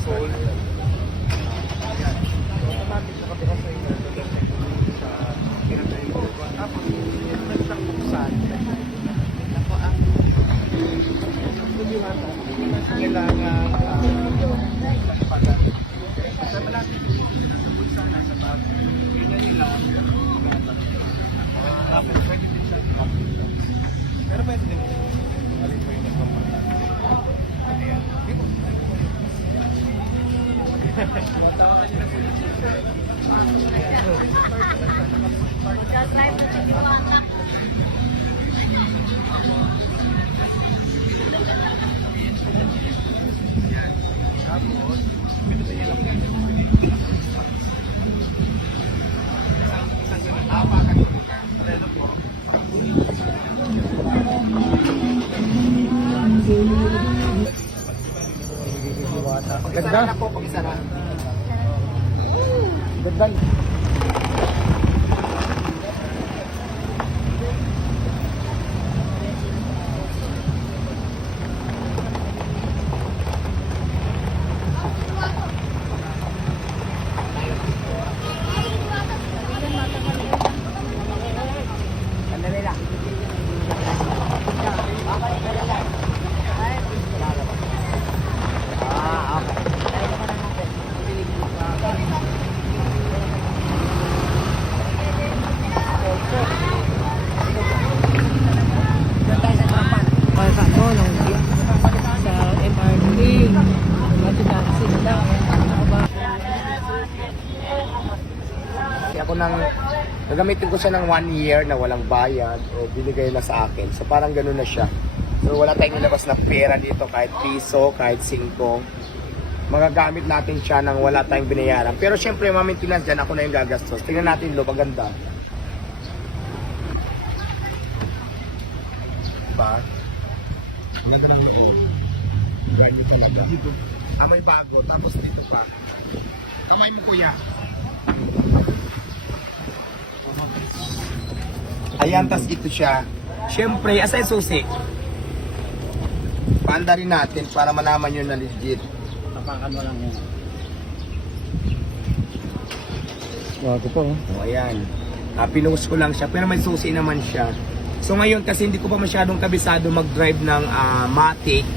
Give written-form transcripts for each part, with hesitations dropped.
years old. Yan. Automatic nakatira sa inyo. Sa pinagay ko. Tapos, yung nagsang buksan. Ako ang kailangan sa malapit sa bulsa na sa bag. Ganyan nila. Tapos, pwede din siya. Pero pwede din. Alin po yung nagpapala. Ayan. Di mo. Mag-drive na si Diwata. Yan. Tapos, pinutin niya lang yan. Isang ganun. Apakan ko na. Aleno po. Ganda. Na po, pag-isa na. Ganda. Sandali lang. Para sa ano, sa MRT. Mati-dati sila. Ako nang nagamitin ko siya ng 1 year na walang bayad o binigay na sa akin. So parang gano'n na siya. So wala tayong ilabas na pera dito kahit piso, kahit 5. Magagamit natin siya nang wala tayong binayaran. Pero syempre yung maintenance dyan, ako na yung gagastos. Tingnan natin loob, maganda. Diba? Ang ganda ng loob. Brand new talaga. May bago. Tapos dito pa. Kamay mo kuya. Ayan, tas ito siya. Siyempre, asay susi. Paanda rin natin para malaman nyo na legit. Tapakan mo lang yan. Bago pa oh. O, ayan. Pinost ko lang siya, pero may susi naman siya. So ngayon, kasi hindi ko pa masyadong kabisado mag-drive ng Matic,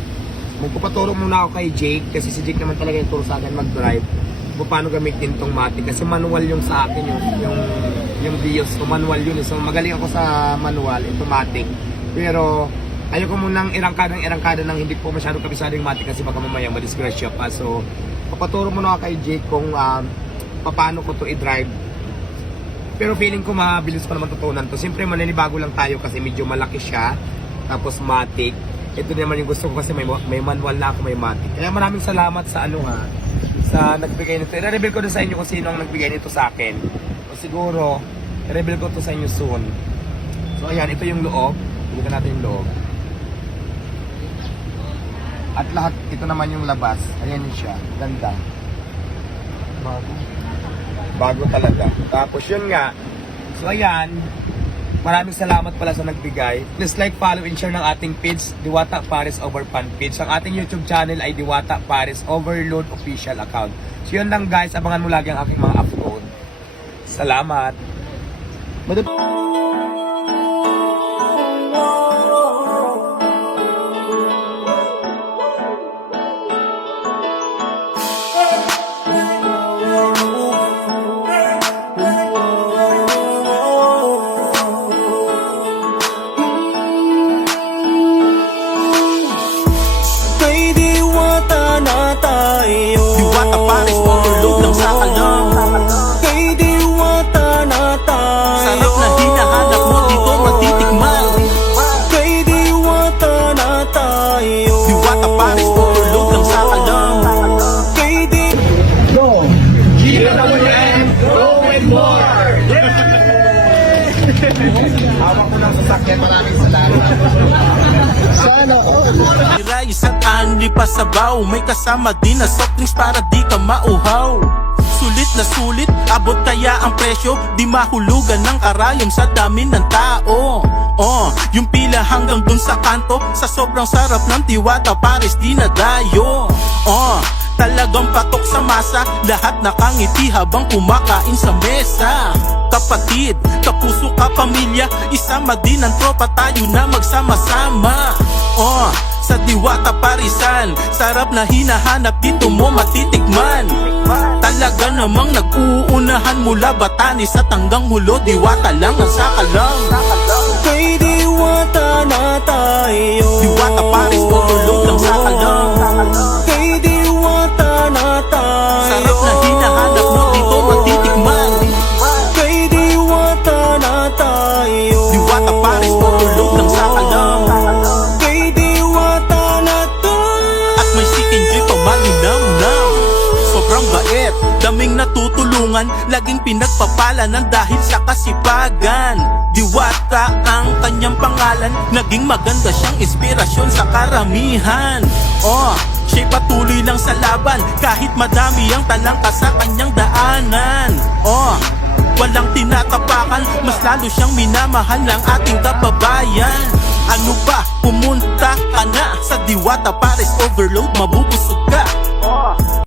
magpapaturo muna ako kay Jake, kasi si Jake naman talaga yung turo sa akin mag-drive. Kung paano gamitin tong Matic, kasi manual yung sa akin, yung Vios, so manual yun. So magaling ako sa manual, automatic. Pero ayoko munang irangkada ng hindi ko masyadong kabisado yung Matic kasi baka mamaya madisgrasya pa. So papaturo muna ako kay Jake kung paano ko to i-drive. Pero feeling ko mabilis pa naman tutunan to. Siyempre maninibago lang tayo kasi medyo malaki siya. Tapos Matic. Ito naman yung gusto ko kasi may manual na ako, may Matic. Kaya maraming salamat sa sa nagbigay nito. I-reveal ko din sa inyo kung sino ang nagbigay nito sa akin. O siguro, i-reveal ko to sa inyo soon. So ayan, ito yung loob. Tignan natin yung loob. At lahat, ito naman yung labas. Ayan siya. Ganda. Bago talaga. Tapos yun nga. So ayan, maraming salamat pala sa nagbigay. Please like, follow, and share ng ating page, Diwata Paris Overfan page. Ang ating YouTube channel ay Diwata Paris Overload Official Account. So yun lang guys, abangan mo lagi ang aking mga upload. Salamat! Diwata Paris Overload lang sa kalam. Kay Diwata na tayo. Sarap na hinahanap mo dito matitikman. Kay Diwata na tayo. Diwata Paris Overload lang sa kalam. Kay Go! GWM, go with more! Hawak ko ng sasakyan, maraming salamat. Sana Rice at anli pa sabaw. May kasama din na soft drinks para di ka mauhaw. Sulit na sulit, abot kaya ang presyo. Di mahulugan ng karayom sa dami ng tao. Yung pila hanggang dun sa kanto. Sa sobrang sarap ng Diwata Paris di na dayo. Talaga Talagang patok sa masa, lahat nakangiti habang kumakain sa mesa. Kapatid, kapuso, kapamilya, isama din ang tropa, tayo na magsama-sama. Sa Diwata Parisan, sarap na hinahanap dito mo matitikman. Talaga namang nag-uunahan mula Batanes at hanggang Hulo, Diwata lang ang sakalang. Kay Diwata na tayo. Diwata Paris, overload lang sakalang. Kay Diwata na tayo. Sarap na hinahanap mo dito matitikman. Kay Diwata na tayo. Diwata Paris, overload lang sakalang. Kay Diwata na tayo. At may siking jeep pa malinam-nam. Sobrang bait, daming natutulungan, laging pinagpapala ng dahil sa kasipagan. Diwata ang kanyang pangalan, naging maganda siyang inspirasyon sa karamihan. Siya'y patuloy lang sa laban, kahit madami ang talangka sa kanyang daanan. Walang tinatapakan, mas lalo siyang minamahal ng ating kababayan. Ano ba, pumunta ka na sa Diwata Paris, overload, mabubusog ka.